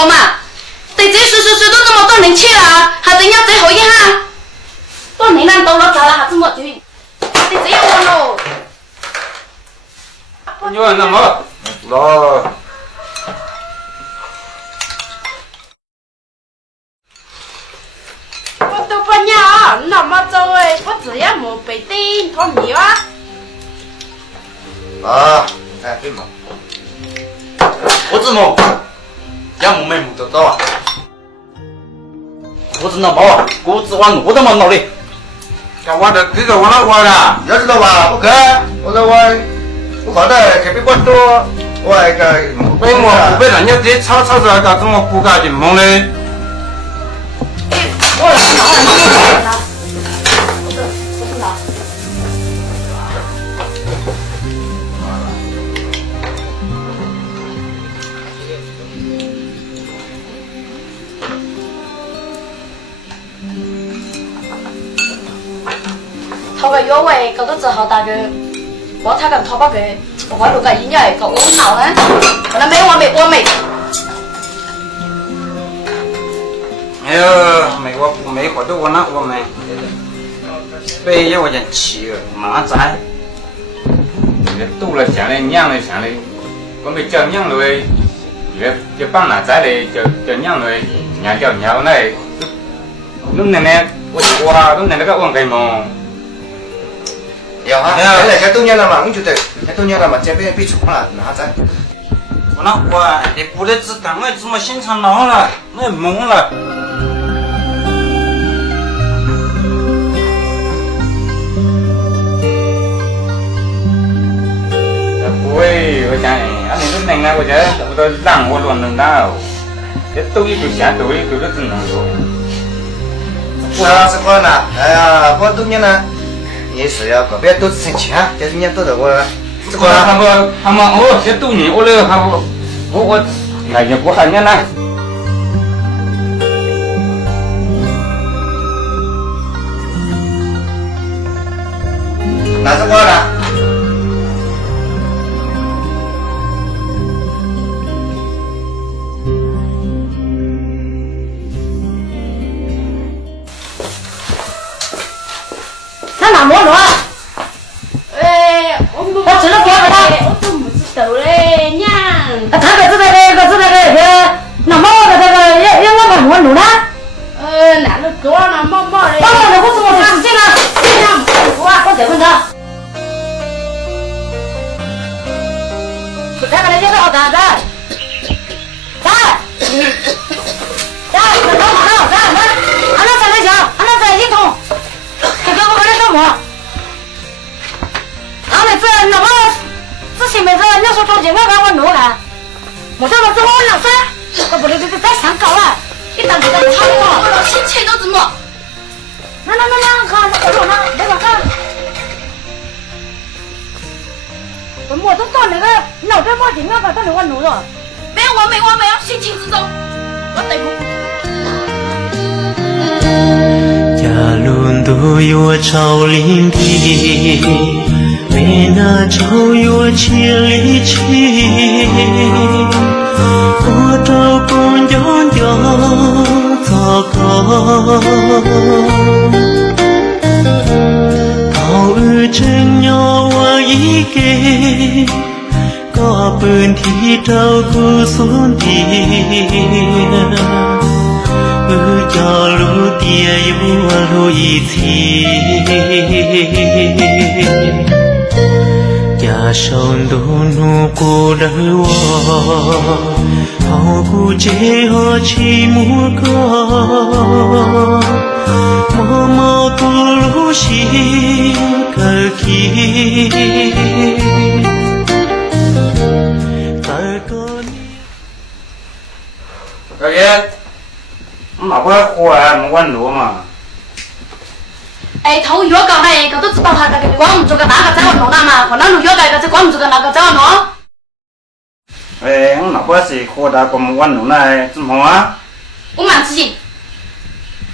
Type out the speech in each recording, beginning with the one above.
好嘛？对这岁都这么多年去了，还真要最后一下。多年了都了咋了，还这么对？对这样问喽。你问那么，老。我都不鸟，那么做诶，我只要冇被叮，拖米哇。啊，哎，对嘛，我怎么要没没得到啊？我只能包啊，我只往我的嘛脑里。干我的这个我那我啦，要知道吧？不可，我在我搞得特别关多，我那个被我被人家这吵出来搞这么不干净梦嘞。我来拿，我是拿。头个腰围搞到之后大概，我他个头发个，我录个音乐个我闹呢，我那没没。哎呦，没活到我那我们，被要我讲气了，马仔，也肚了想嘞，娘嘞想嘞，我没叫娘嘞，也帮哪仔嘞，叫娘嘞，娘叫娘嘞，侬奶奶我哇，侬奶奶个忘记么？有哈，现在多年了嘛，我觉得多年了嘛，这边被宠了，哪在？我那我你不得只赶快这么现场闹了，那懵了。不会，我讲，你都能啊，我讲，我都让我乱弄到，这抖一就下，抖一就真能做。是过呢，哎呀，过多年了。也是要个别都是生气哈，就是人家都在我这个他们哦，这多年我嘞还我那也不喊人啦。哪是我呢？哪摸着？我知道不要他，我都不知道嘞，娘。他个知道个，那么要我们摸路呢？那都多了么嘞？当然了，我怎么不是这个？娘，我结婚的。那个人家好打的，在，俺那在那小，俺那在一桶，这个我跟你说么？俺们这那么之前没事，你说多钱我给我弄了，我这个之后我老三，我不得再想搞了，一旦给他吵我，我老心气都怎么？那，看，我弄了，没看。我都到那个脑袋冒顶那个到那个弄了，没有，心情之中，我对不。家伦都有朝林地，为那朝有千里去，我到公羊掉糟糕。好儿真鸟我一给，个本体照顾孙的。家路爹有路一起，家上都努过了我，好过这个起木个，妈妈不如西个去，大爷。哪块火啊？没问路嘛？哎，头药搞嘞，搞都知道他那个光唔做个那个在我弄了嘛，我那路药搞个这光唔做个那个在我弄。哎，我哪块是火的，我没问路呢？怎么啊？我蛮自己。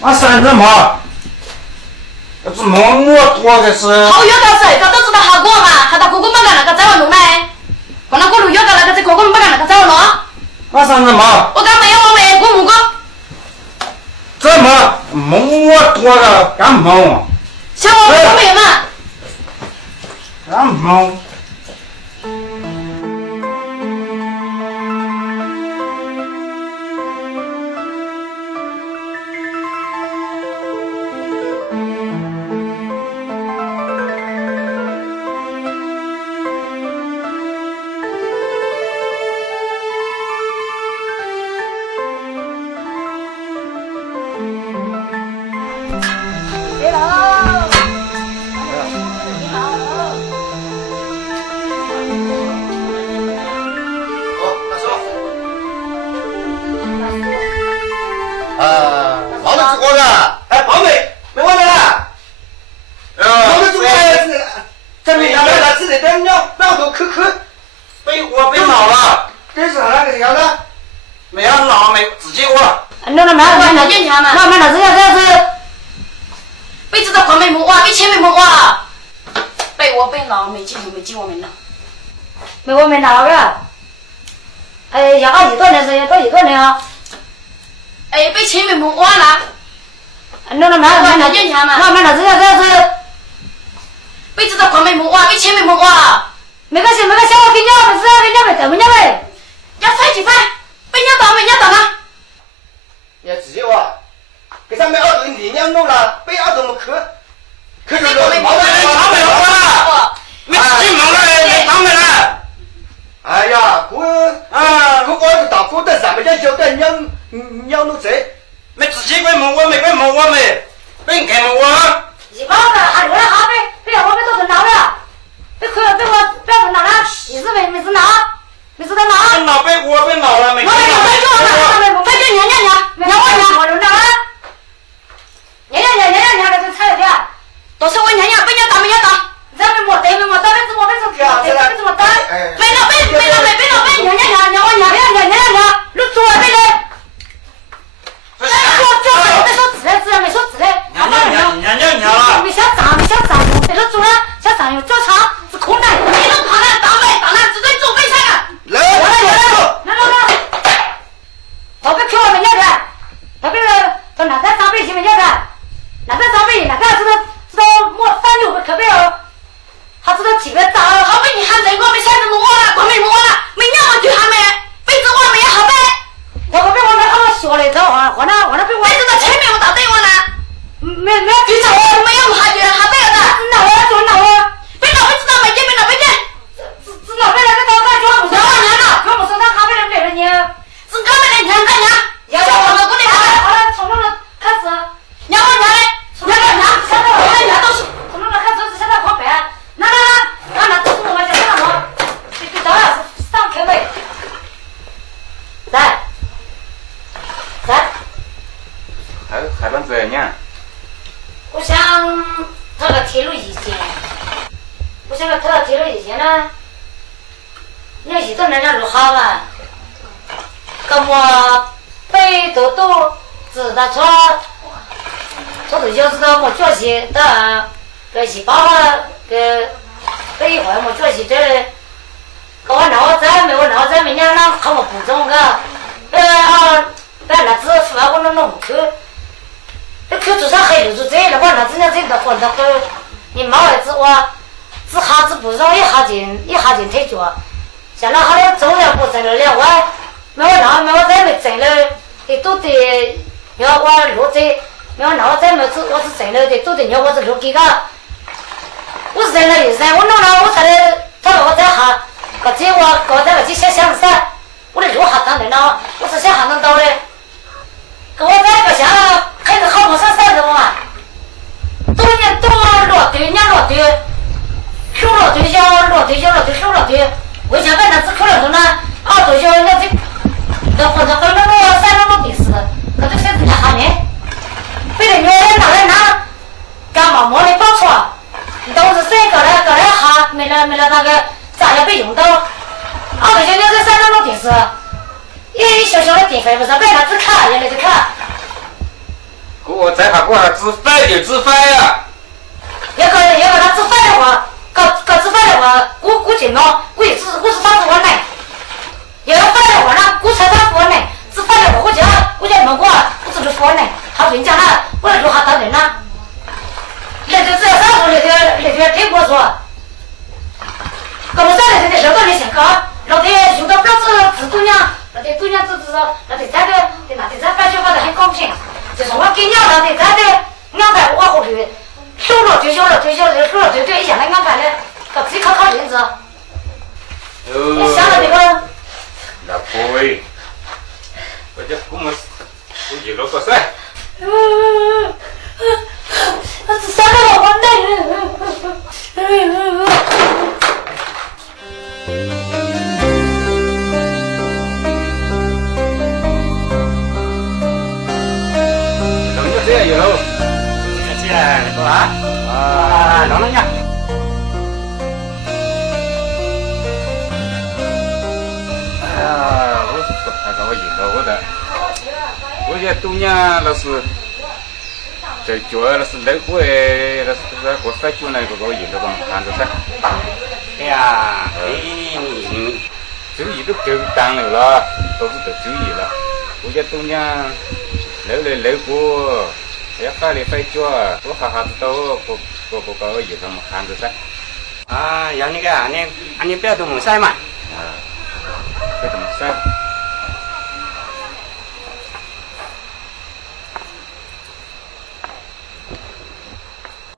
我算什么？怎么我多的是？头药搞谁？搞都知道好过嘛，还他哥哥没干那个在我弄嘞，我那个路药搞那个这哥哥没干那个在我弄。我算什么？我刚没有。母哥，这么蒙我多了干蒙？小我不美嘛。干蒙？老子做的，哎，宝贝，没完了。老子做的，这边养的自己的鸟，老头磕磕，被我被老了，这是啥个样的？没有老没自己我。那个买了眼前嘛，买了这样子，被知道光没木哇，被前没木哇，被我被老没记住没记我们了，没我们哪个？哎，要好几多年是要多几多年啊？哎，被前没木哇了，那个买了眼前嘛，买了这样子，被知道光没木哇，被前没木哇，没关系，我给鸟，没事，给鸟呗，等鸟呗，要快几快，被鸟打没鸟打吗？你自己哇，给上面二头你娘弄了，被二头么磕，磕着了，毛的他没有了，没自己忙了，没他们了。哎呀，我打鼓的什么叫交代娘弄贼？没自己被蒙我没被蒙我没，被给蒙我。一包的，还留了哈被我被都是拿了，被亏了被我被我拿了，你是没事拿，没事的拿。老被我被老了没。我就娘，我就拿了，娘的这菜的，都是我娘被娘打没娘打，咱们没打，没打，被怎么打？被娘，路做被人。我说自然没说自然，娘了。没想长，被人做了，想长用脚长是空的，你能爬来打来，只对做背上啊。来，我被扣了没要的，他被他哪在长辈前面要的，哪在长辈，哪个知道摸3-6个可别哦，他知道几个长，好被你喊人我没想着摸了，我没摸了，没让我去喊没，被子我没好呗，我被我们他们说了，我那被我被子到前面我打对我呢，没举手，没有喊去喊对了的，哪我被老被知道没见，知道被那个刀干抓不着娘了，抓不着他还被人给人家。是刚才那娘干娘，要叫我们过来，好了，从那个开始，娘嘞，从那个娘，现在我们娘都是从那个开始，现在跑白，那这是我们家什么？这当然是上课呗。来，还能这样？我想他个提了意见，呢，你一到那路好嘛？跟我背都知道错就知道我做些的，个一包个背一会我做些这，跟我闹在没娘那看我不中个，那子出来我弄去，这去做啥黑就这了，我那人家这个混的很，你毛儿子我只哈子不容易一下进退脚，像那好像走了不挣了2万。没我再没挣了，的都得要我录这，没我再没我是挣了的，都得要我是录几个，我是挣了1噻，我弄了我才他我再下，个这我搞这个这些想噻，我的录下当然了，我是想还能到的，可我再个想开始好不上3的嘛，多落队，伢落队，收落队叫落队，收落队，为啥把那只扣了呢？2队叫那这。或者跟那个3路的事，可就现在下面，被人家拿，干嘛摸的报错？都是谁搞来哈，没了那个咋也被用到？对就这3路的事，一小的电费不是被他只看，原来就看。我再还自费就自费呀。要搞他自费的话，搞自费的话，估计嘛，我是3-4万来。要费的话呢，我才3-4万来，只费的话我天听我说，搞不啥的这老多人想搞，老天有的不是自姑娘，老天姑娘子老天咱的，那天咱感觉搞得很高兴，就是我给娘老天咱的，安排我后边，收了退休了，退休了收了退休一下来安排的，搞自己考日子，你想了这个。老婆喂，我这姑么，我一路过来。三个老混蛋！怎么就这样有喽？这来多啊，能呀。我是他给我引导我的，我这东娘那是。这脚那是来过哎，那是在过发脚那个搞引导帮看着噻。哎呀，你周易都够当了，都是得周易了。我家东娘来过，要发来发脚，我哈哈知道我搞引导帮看着噻。啊，要那个你不要动晒嘛。啊，不动晒。